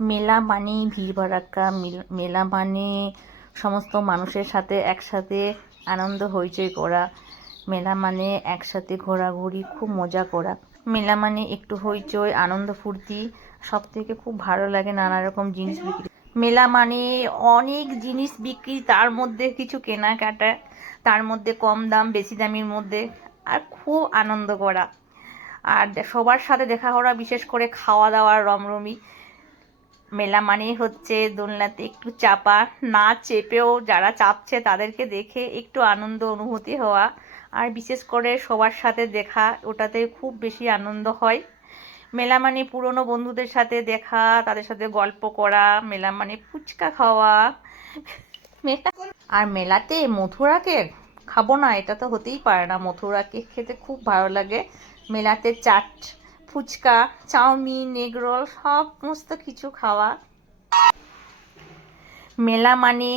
মেলা মানেই ভিড় ভাড়াক্কা, মেলা মানে সমস্ত মানুষের সাথে একসাথে আনন্দ হইচই করা, মেলা মানে একসাথে ঘোরাঘুরি, খুব মজা করা। মেলা মানে একটু হইচই, আনন্দ ফুর্তি, সব থেকে খুব ভালো লাগে নানা রকম জিনিস বিক্রি। মেলা মানে অনেক জিনিস বিক্রি, তার মধ্যে কিছু কেনাকাটা, তার মধ্যে কম দাম বেশি দামের মধ্যে, আর খুব আনন্দ করা, আর সবার সাথে দেখা করা, বিশেষ করে খাওয়া দাওয়ার রমরমি। মেলা মানেই হচ্ছে দোলনাতে একটু চাপা, না চেপেও যারা চাপছে তাদেরকে দেখে একটু আনন্দ অনুভূতি হওয়া, আর বিশেষ করে সবার সাথে দেখা, ওটাতে খুব বেশি আনন্দ হয়। মেলা মানে পুরনো বন্ধুদের সাথে দেখা, তাদের সাথে গল্প করা, মেলা মানে ফুচকা খাওয়া। মেলা আর মেলাতে মথুরা কেক খাবো না, এটা তো হতেই পারে না, মথুরা কেক খেতে খুব ভালো লাগে। মেলাতে chaat, phuchka, chowmein, egg roll, সমস্ত কিছু খাওয়া। মেলা মানে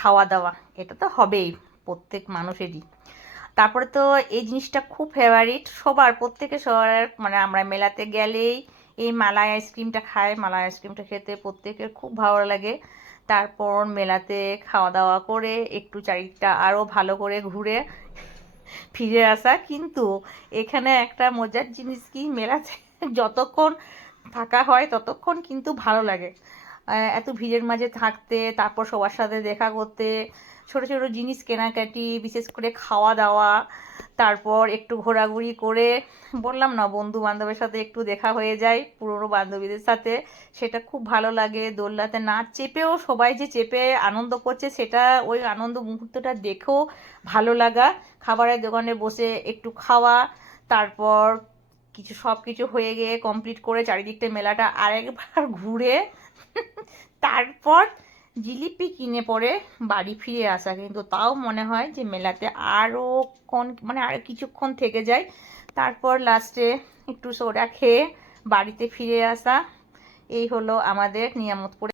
খাওয়া দাওয়া, এটা তো হবেই প্রত্যেক মানুষেরই। তারপরে তো এই জিনিসটা খুব ফেভারিট সবার, প্রত্যেকে সবার, মানে আমরা মেলাতে গেলেই এই মালাই আইসক্রিমটা খাই, মালাই আইসক্রিমটা খেতে প্রত্যেকের খুব ভালো লাগে। তারপর মেলাতে খাওয়া দাওয়া করে একটু চারিদিকটা আরও ভালো করে ঘুরে ফিরে আসা। কিন্তু এখানে একটা মজার জিনিস কি, মেলাতে যতক্ষণ থাকা হয় ততক্ষণ কিন্তু ভালো লাগে, এত ভিড়ের মাঝে থাকতে, তারপর সবার সাথে দেখা করতে, ছোট ছোট জিনিস কেনাকাটি, বিশেষ করে খাওয়া দাওয়া, তারপর একটু ঘোরাঘুরি করে, বললাম না বন্ধু বান্ধবের সাথে একটু দেখা হয়ে যায়, পুরনো বান্ধবীদের সাথে, সেটা খুব ভালো লাগে। দোলনাতে না চেপেও সবাই যে চেপে আনন্দ করছে, সেটা ওই আনন্দ মুহূর্তটা দেখেও ভালো লাগা। খাবারের দোকানে বসে একটু খাওয়া, তারপর সব কিছু হয়ে গিয়ে কমপ্লিট করে চারিদিকটা মেলাটা আরেকবার ঘুরে তারপর জিলিপি কিনে পরে বাড়ি ফিরে আসা। কিন্তু তাও মনে হয় যে মেলাতে আরও মানে আরও কিছুক্ষণ থেকে যায়, তারপর লাস্টে একটু সোডা খেয়ে বাড়িতে ফিরে আসা। এই হলো আমাদের নিয়ামতপুরে।